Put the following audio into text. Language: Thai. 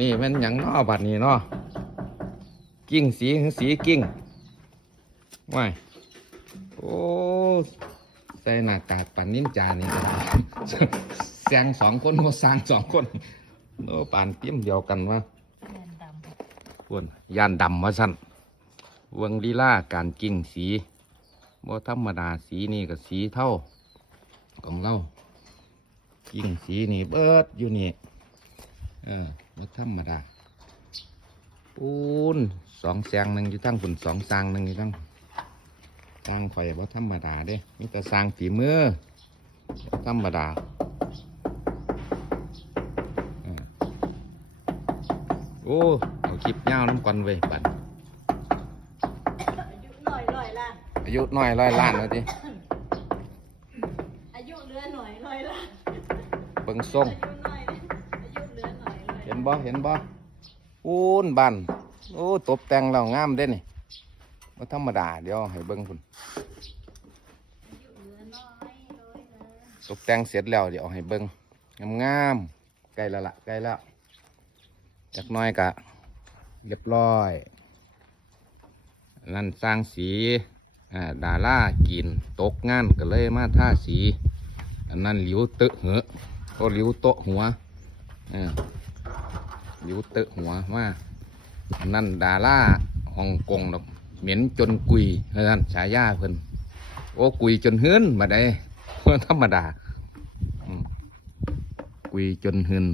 นี่มันหยังนาะบัดนี้เนาะกิ้งสีหรือสีกิ้งว้ายโอ้ใส่หน้ากากปันนินจานี่แซงสองคนโมสางสองคนโอ้ปานเตรียมเดียวกันวะแดนดพวนย่านดำวะสั่นเวงลีลาการกิ้งสีบ่ธรรมดาสีนี่กับสีเท่าของเรากิ้งสีนี่เบิดอยู่นี่ เออบ่ธรรมดาปูนสองแสงหนึ่งอยู่ทั้งฝุ่นสองสร้างหนึ่งอยู่ทั้งสร้างข่อยบ่ธรรมดาเด้มีแต่สร้างฝีมือบ่ธรรมดาเออโอ้เอาคลิปยาวน้ำกันเว้ยบัดำอายุหน่อยร้อยล้านอายุน้อยร้อยล้านแล้วทีอายุเหลือหน่อยร้อยล้านเบิ่งส่ง เห็นบ่เห็นบ่ปูนบันโอ้ตบแต่งแล้วงามเด้นี่บ่ธรรมดาเดี๋ยวให้เบิ่งพุ่นอายุเหลือน้อยร้อยล้านตกแต่งเสร็จแล้วเดี๋ยวให้เบิ่งงามๆใกล้แล้วละใกล้แล้วจักน้อยกะเรียบร้อย นั่นสร้างสีอ่าดารากินตกงานก็เลยมาท่าสี อันนั้นหลิวเตอะเหอะก็หลิวโตหัวเออ หลิวเตอะหัวว่านั่นดาราฮ่องกงดอกเหม็นจนกุยนั่นฉายาเพิ่นโอ้กุยจนเฮือนมาได้ธรรมดากุยจนหึน